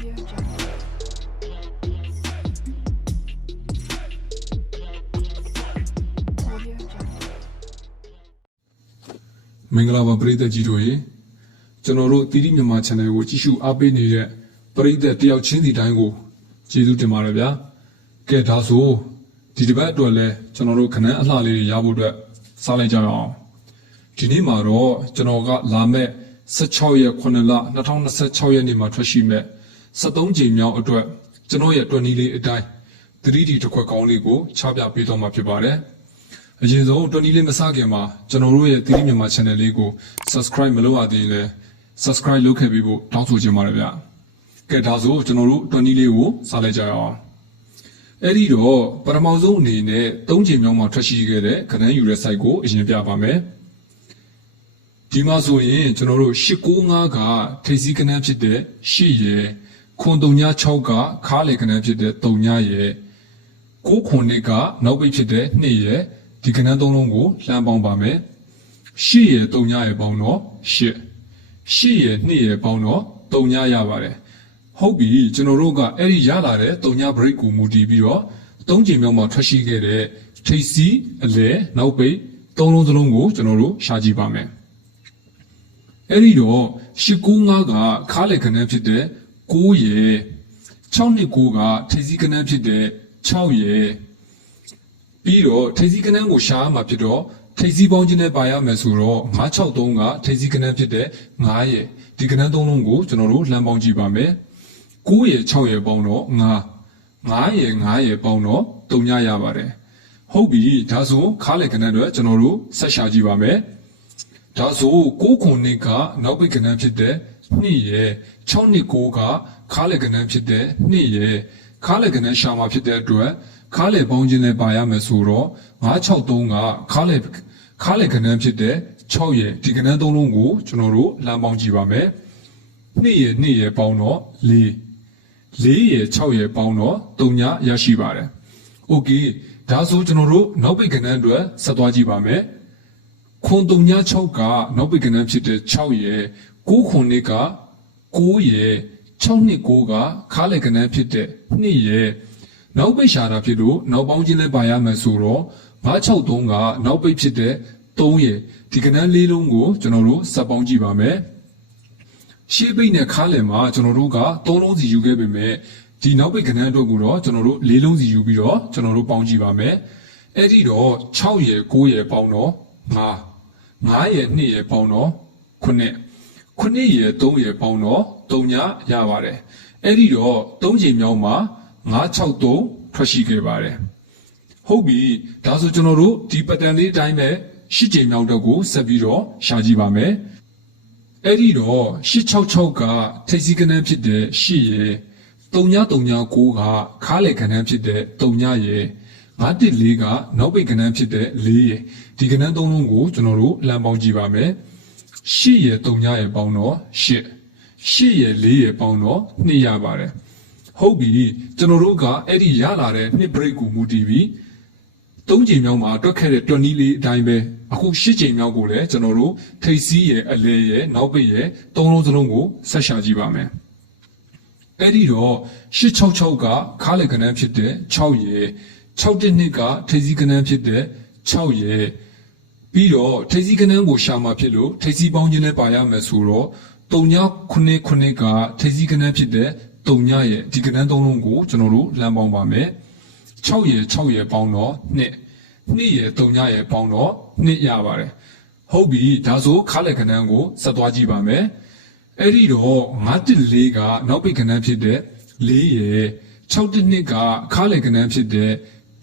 မင်္ဂလာပါပရိသတ်ကြီးတို့ရေကျွန်တော်တို့တီတီမြန်မာ channel ကိုကြည့်ရှုအားပေးနေတဲ့ပရိသတ်တယောက်ချင်းစီတိုင်းကိုကျေးဇူးတင်ပါတယ်ဗျာကဲဒါဆိုဒီတစ်ပတ်အတွက်လဲကျွန်တော်တို့ခဏအလှလေးတွေရဖို့အတွက်စားလိုက်ကြရအောင်ဒီနေ့မှာတော့ကျွန်တော်ကလာမဲ့16ရက်9လ2026ရက်နေ့မှာထွက်ရှိမဲ့73ကြိမ်မြောက်အတွက်ကျွန်တော်ရဲ့တွန်းနီးလေးအတိုင်း 3D တစ်ခွက်ကောင်းလေးကိုချပြပေးတော့မှာဖြစ်ပါတယ်အရင်ဆုံးတွန်းနီးလေးမစခင်မှာကျွန်တော်တို့ရဲ့ 3D မြန်မာ channel လေးကို subscribe မလုပ်ရသေးရင်လည်း subscribe လုပ်ခဲ့ပြီးဖို့တောင်းဆိုချင်ပါတယ်ဗျာကဲဒါဆိုကျွန်တော်တို့တွန်းနီးလေးကိုစားလိုက်ကြရအောင်အဲ့ဒီတော့ပထမဆုံးအနေနဲ့3ကြိမ်မြောက်မှာထွက်ရှိခဲ့တဲ့ခဏန်းယူတဲ့ site ကိုအရင်ပြပါမယ်ဒီမှာဆိုရင်ကျွန်တော်တို့895ကထိပ်စီးခဏန်းဖြစ်တဲ့8ရယ်936ကခါးလေခဏန်းဖြစ်တဲ့3ညရယ်9ကနောက်ပိတ်ဖြစ်တဲ့2ရယ်ဒီခဏန်းသုံးလုံးကိုလှမ်းပေါင်းပါမယ်8ရယ်3ညရယ်ပေါင်းတော့8ရယ်2ရယ်ပေါင်းတော့3ညရပါတယ်ဟုတ်ပြီကျွန်တော်တို့ကအဲ့ဒီရလာတဲ့3ည break ကိုမူတည်ပြီးတော့3ကြိမ်မြောက်မှာထွက်ရှိခဲ့တဲ့ထိပ်စီးအလဲနောက်ပိတ်3လုံးစလုံးကိုကျွန်တော်တို့ရှာကြည့်ပါမယ်အဲ့ဒီတော့895ကခါးလေခဏန်းဖြစ်တဲ့9ရယ်629ကထိပ်စီးခဏန်းဖြစ်တဲ့6ရယ်ပြီးတော့ထိပ်စီးခဏန်းကိုရှာမှာဖြစ်တော့ထိပ်စီးပေါင်းခြင်းနဲ့ပါရမယ်ဆိုတော့963ကထိပ်စီးခဏန်းဖြစ်တဲ့9ရယ်ဒီခဏန်း3လုံးကိုကျွန်တော်တို့လှမ်းပေါင်းကြည့်ပါမယ်9ရယ်6ရယ်ပေါင်းတော့9ရယ်9ရယ်ပေါင်းတော့3ညရပါတယ်ဟုတ်ပြီဒါဆိုခါးလေခဏန်းတွေကျွန်တော်တို့ဆက်ရှာကြည့်ပါမယ်ဒါဆို9ကနောက်ပိတ်ခဏန်းဖြစ်တဲ့2ရယ်629ကခါးလေခဏန်းဖြစ်တဲ့2ရယ်ခါးလေခဏန်းရှာမှာဖြစ်တဲ့အတွက်ခါးလေပေါင်းခြင်းနဲ့ပါရမယ်ဆိုတော့963ကခါးလေခဏန်းဖြစ်တဲ့6ရယ်ဒီခဏန်း3လုံးကိုကျွန်တော်တို့လှမ်းပေါင်းကြည့်ပါမယ်2ရယ်ပေါင်းတော့4ရယ်6ရယ်ပေါင်းတော့3ညရရှိပါတယ်โอเคဒါဆိုကျွန်တော်တို့နောက်ပိတ်ခဏန်းအတွက်ဆက်သွားကြည့်ပါမယ်936ကနောက်ပိတ်ခဏန်းဖြစ်တဲ့6ရယ်9က9ရယ်629ကခါးလေခဏန်းဖြစ်တဲ့2ရယ်နောက်ပိတ်ရှာတာဖြစ်လို့နောက်ပေါင်းခြင်းလည်းပါရမယ်ဆိုတော့963ကနောက်ပိတ်ဖြစ်တဲ့3ရယ်ဒီခဏန်းလေးလုံးကိုကျွန်တော်တို့ဆက်ပေါင်းကြည့်ပါမယ်ရှေ့ပိတ်နဲ့ခါးလေမှာကျွန်တော်တို့က3လုံးစီယူခဲ့ပေမဲ့ဒီနောက်ပိတ်ခဏန်းအတွက်ကိုတော့ကျွန်တော်တို့4လုံးစီယူပြီးတော့ကျွန်တော်တို့ပေါင်းကြည့်ပါမယ်အဲ့ဒီတော့6ရယ်9ရယ်ပေါင်းတော့9ရယ်2ရယ်ပေါင်းတော့9ရယ်3ရယ်ပေါင်းတော့3ညရပါတယ်အဲ့ဒီတော့3ချိန်မြောက်မှာ963ထွက်ရှိခဲ့ပါတယ်ဟုတ်ပြီဒါဆိုကျွန်တော်တို့ဒီ pattern လေးအတိုင်းပဲ10ချိန်မြောက်တော့ကိုဆက်ပြီးတော့ရှာကြည့်ပါမယ်အဲ့ဒီတော့866ကထိပ်စီးခဏန်းဖြစ်တဲ့8ရယ်3939ကခါးလေခဏန်းဖြစ်တဲ့3ညရယ်914ကနောက်ပိတ်ခဏန်းဖြစ်တဲ့4ရယ်ဒီခဏန်း3လုံးကိုကျွန်တော်တို့လှမ်းပေါင်းကြည့်ပါမယ်8ရယ်3ညရယ်ပေါင်းတော့8ရယ်4ရယ်ပေါင်းတော့2ရပါတယ်ဟုတ်ပြီကျွန်တော်တို့ကအဲ့ဒီရလာတဲ့2 break ကိုမူတည်ပြီး3ချိန်မြောက်မှာတွက်ခဲ့တဲ့တွန်းနီးလေးအတိုင်းပဲအခု10ချိန်မြောက်ကိုလည်းကျွန်တော်တို့ထိပ်စီးရယ်အလဲရယ်နောက်ပိတ်ရယ်3လုံးစလုံးကိုဆက်ရှာကြည့်ပါမယ်အဲ့ဒီတော့866ကခါးလေခဏန်းဖြစ်တဲ့6ရယ်612ကထိပ်စီးခဏန်းဖြစ်တဲ့6ရယ်ပြီးတော့ထိပ်စီးခဏန်းကိုရှာမှာဖြစ်လို့ထိပ်စီးပေါင်းခြင်းနဲ့ပါရမယ်ဆိုတော့3999ကထိပ်စီးခဏန်းဖြစ်တဲ့3ညရဲ့ဒီခဏန်း3လုံးကိုကျွန်တော်တို့လှမ်းပေါင်းပါမယ်6ရယ်ပေါင်းတော့2ရယ်3ညရဲ့ပေါင်းတော့2ရပါတယ်ဟုတ်ပြီဒါဆိုခါးလေခဏန်းကိုဆက်သွားကြည့်ပါမယ်အဲ့ဒီတော့914ကနောက်ပိတ်ခဏန်းဖြစ်တဲ့4ရယ်612ကခါးလေခဏန်းဖြစ်တဲ့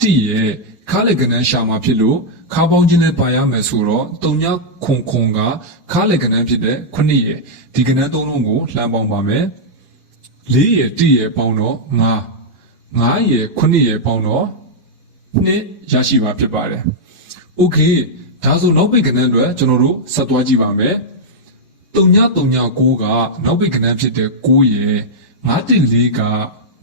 1ရယ်ခါးလေခဏန်းရှာမှာဖြစ်လို့ခါပေါင်းခြင်းနဲ့ပါရမယ်ဆိုတော့3ည9ကခါးလေခဏန်းဖြစ်တဲ့9ရယ်ဒီခဏန်း3လုံးကိုလှမ်းပေါင်းပါမယ်4ရယ်1ရယ်ပေါင်းတော့9ရယ်9ရယ်ပေါင်းတော့2ရရှိပါဖြစ်ပါတယ်โอเคဒါဆိုနောက်ပိတ်ခဏန်းတွေကျွန်တော်တို့ဆက်သွားကြည့်ပါမယ်3939ကနောက်ပိတ်ခဏန်းဖြစ်တဲ့9ရယ်914က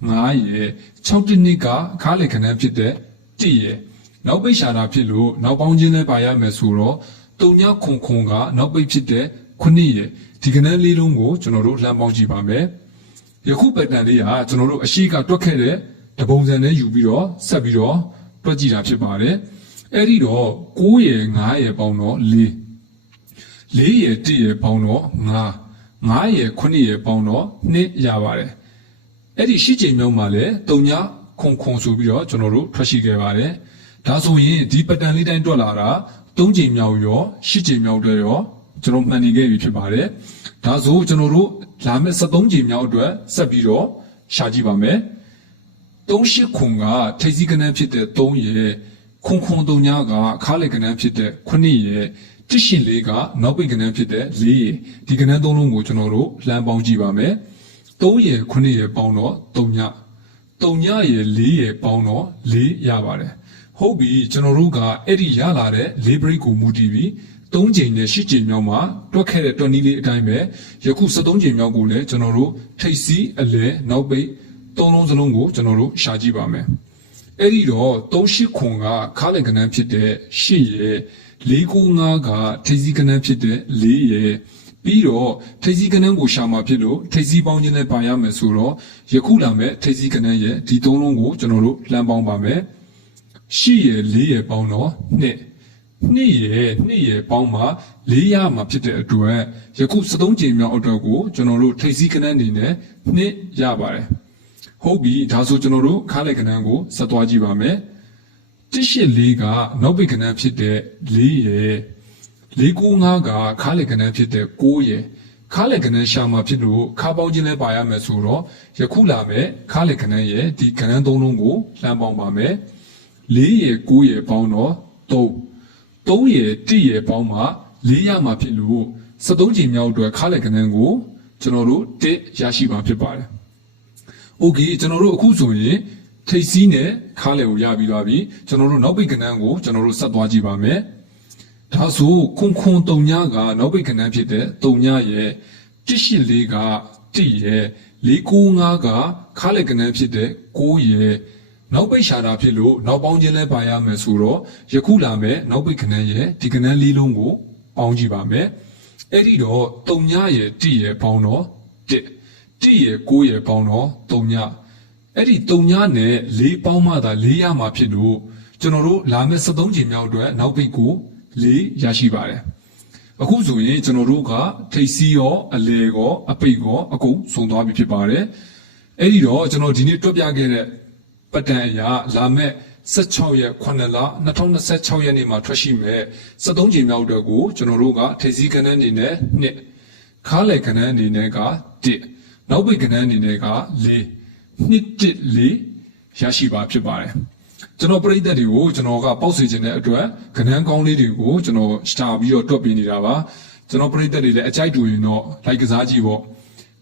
9ရယ်612ကခါးလေခဏန်းဖြစ်တဲ့1ရယ်နောက်ပိတ်ရှာတာဖြစ်လို့နောက်ပေါင်းခြင်းနဲ့ပါရမယ်ဆိုတော့3999ကနောက်ပိတ်ဖြစ်တဲ့9ရယ်ဒီခဏန်းလေးလုံးကိုကျွန်တော်တို့လှမ်းပေါင်းကြည့်ပါမယ် ယခုပက်တန်လေးဟာကျွန်တော်တို့အရှိကတွက်ခဲ့တဲ့တပုံစံနဲ့ယူပြီးတော့ဆက်ပြီးတော့တွက်ကြည့်တာဖြစ်ပါတယ်အဲ့ဒီတော့9ရယ်9ရယ်ပေါင်းတော့4 4ရယ်1ရယ်ပေါင်းတော့5 5ရယ်9ရယ်ပေါင်းတော့2ရပါတယ်အဲ့ဒီ8ချိန်မြောက်မှာလည်း3ညခွန်ဆိုပြီးတော့ကျွန်တော်တို့ထွက်ရှိခဲ့ပါတယ်ဒါဆိုရင်ဒီပက်တန်လေးတိုင်းတွက်လာတာ3ချိန်မြောက်ရော8ချိန်မြောက်တွေရောကျွန်တော်မှန်နေခဲ့ပြီဖြစ်ပါတယ်ဒါဆိုကျွန်တော်တို့လာမယ့်73ချိန်မြောက်အတွက်ဆက်ပြီးတော့ရှာကြည့်ပါမယ်38ခွန်ကထိပ်စီးကနန်းဖြစ်တဲ့3ရယ်ခွန်3ညကခါးလေကနန်းဖြစ်တဲ့9ရယ်184ကနောက်ပိတ်ကနန်းဖြစ်တဲ့4ရယ်ဒီကနန်း3လုံးကိုကျွန်တော်တို့လှမ်းပေါင်းကြည့်ပါမယ်3ရယ်9ရယ်ပေါင်းတော့3ည3ညရယ်4ရယ်ပေါင်းတော့4ရပါတယ်ဟုတ်ပြီကျွန်တော်တို့ကအဲ့ဒီရလာတဲ့4 break ကိုမူတည်ပြီး3ချိန်နဲ့8ချိန်မြောက်မှာတွက်ခဲ့တဲ့တွက်နည်းလေးအတိုင်းပဲယခု73ချိန်မြောက်ကိုလည်းကျွန်တော်တို့ထိပ်စီးအလဲနောက်ပိတ်3လုံးစလုံးကိုကျွန်တော်တို့ရှာကြည့်ပါမယ်အဲ့ဒီတော့38ခွန်ကခါးလက်ကနန်းဖြစ်တဲ့8ရယ်495ကထိပ်စီးကနန်းဖြစ်တဲ့4ရယ်ပြီးတော့ထိပ်စီးကနန်းကိုရှာမှာဖြစ်လို့ထိပ်စီးပေါင်းခြင်းနဲ့ပါရမယ်ဆိုတော့ယခုလာမဲ့ထိပ်စီးကနန်းရဲ့ဒီ3လုံးကိုကျွန်တော်တို့လှမ်းပေါင်းပါမယ်8ရယ်4ရယ်ပေါင်းတော့2ရယ်ပေါင်းမှာ4ရမှာဖြစ်တဲ့အတွက်ယခု73ချိန်မြောက်အတွက်ကိုကျွန်တော်တို့ထိပ်စီးကနန်းနေနဲ့2ရပါတယ်ဟုတ်ပြီဒါဆိုကျွန်တော်တို့ခါးလက်ကနန်းကိုဆက်သွားကြည့်ပါမယ်184ကနောက်ပိတ်ကနန်းဖြစ်တဲ့4ရယ်495ကခါးလက်ကနန်းဖြစ်တဲ့9ရယ်ခါးလက်ကနန်းရှာမှာဖြစ်လို့ခါပေါင်းခြင်းလဲပါရမယ်ဆိုတော့ယခုလာမယ်ခါးလက်ကနန်းရဲ့ဒီကနန်း3လုံးကိုလှမ်းပေါင်းပါမယ်4ရယ်9ရယ်ပေါင်းတော့3ရယ်1ရယ်ပေါင်းမှာ4ရမှာဖြစ်လို့73ချိန်မြောက်အတွက်ခါးလက်ကနန်းကိုကျွန်တော်တို့1ရရှိပါဖြစ်ပါတယ်โอเคကျွန်တော်တို့အခုဆိုရင်ထိပ်စီးနဲ့ခါးလေကိုရပြီးသွားပြီကျွန်တော်တို့နောက်ပိတ်ကနန်းကိုကျွန်တော်တို့ဆက်သွားကြည့်ပါမယ်ဒါဆိုခွန်3ညကနောက်ပိတ်ကနန်းဖြစ်တဲ့3ညရဲ့184က1ရယ်495ကခါးလေကနန်းဖြစ်တဲ့9ရယ်နောက်ပိတ်ရှာတာဖြစ်လို့နောက်ပေါင်းခြင်းလဲပါရမယ်ဆိုတော့ယခုလာမယ်နောက်ပိတ်ကနန်းရဲ့ဒီကနန်းလေးလုံးကိုပေါင်းကြည့်ပါမယ်အဲ့ဒီတော့3ညရဲ့1ရယ်ပေါင်းတော့1ရယ်9ရယ်ပေါင်းတော့3ညအဲ့ဒီ3ညနဲ့4ပေါင်းမှသာ4ရမှာဖြစ်လို့ကျွန်တော်တို့လာမယ့်73ချိန်မြောက်အတွက်နောက်ပိတ်ကို4ရရှိပါတယ်အခုဆိုရင်ကျွန်တော်တို့ကထိပ်စီးရောအလဲရောအပိတ်ရောအကုန်စုံသွားပြီဖြစ်ပါတယ်အဲ့ဒီတော့ကျွန်တော်ဒီနေ့တွက်ပြခဲ့တဲ့ပတန်အရာလာမယ့်16ရက်9လ2026ရက်နေ့မှာထွက်ရှိမဲ့73ချိန်မြောက်အတွက်ကိုကျွန်တော်တို့ကထိပ်စီးကနန်းအနေနဲ့2ခါးလေကနန်းအနေနဲ့က1နောက်ပိတ်ကနန်းအနေနဲ့က4ရရှိပါဖြစ်ပါတယ်ကျွန်တော်ပရိသတ်တွေကိုကျွန်တော်ကပေါက်စေခြင်းတဲ့အတွက်ကနန်းကောင်းလေးတွေကိုကျွန်တော်ရှာပြီးတော့တွက်ပေးနေတာပါကျွန်တော်ပရိသတ်တွေလည်းအကြိုက်တူရင်တော့လိုက်ကစားကြည့်ပေါ့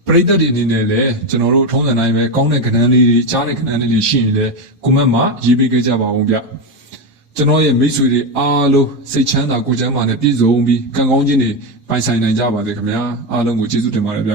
ပရိသတ်တွေအနေနဲ့လည်းကျွန်တော်တို့ထုံးစံတိုင်းပဲကောင်းတဲ့ကနန်းလေးတွေကြားတဲ့ကနန်းလေးတွေရှိရင်လည်းကွန်မန့်မှာရေးပေးကြပါဦးဗျကျွန်တော်ရဲ့မိတ်ဆွေတွေအားလုံးစိတ်ချမ်းသာကိုယ်ချမ်းသာနဲ့ပြည့်စုံပြီးကံကောင်းခြင်းတွေပိုင်ဆိုင်နိုင်ကြပါစေခင်ဗျာအားလုံးကိုကျေးဇူးတင်ပါတယ်ဗျ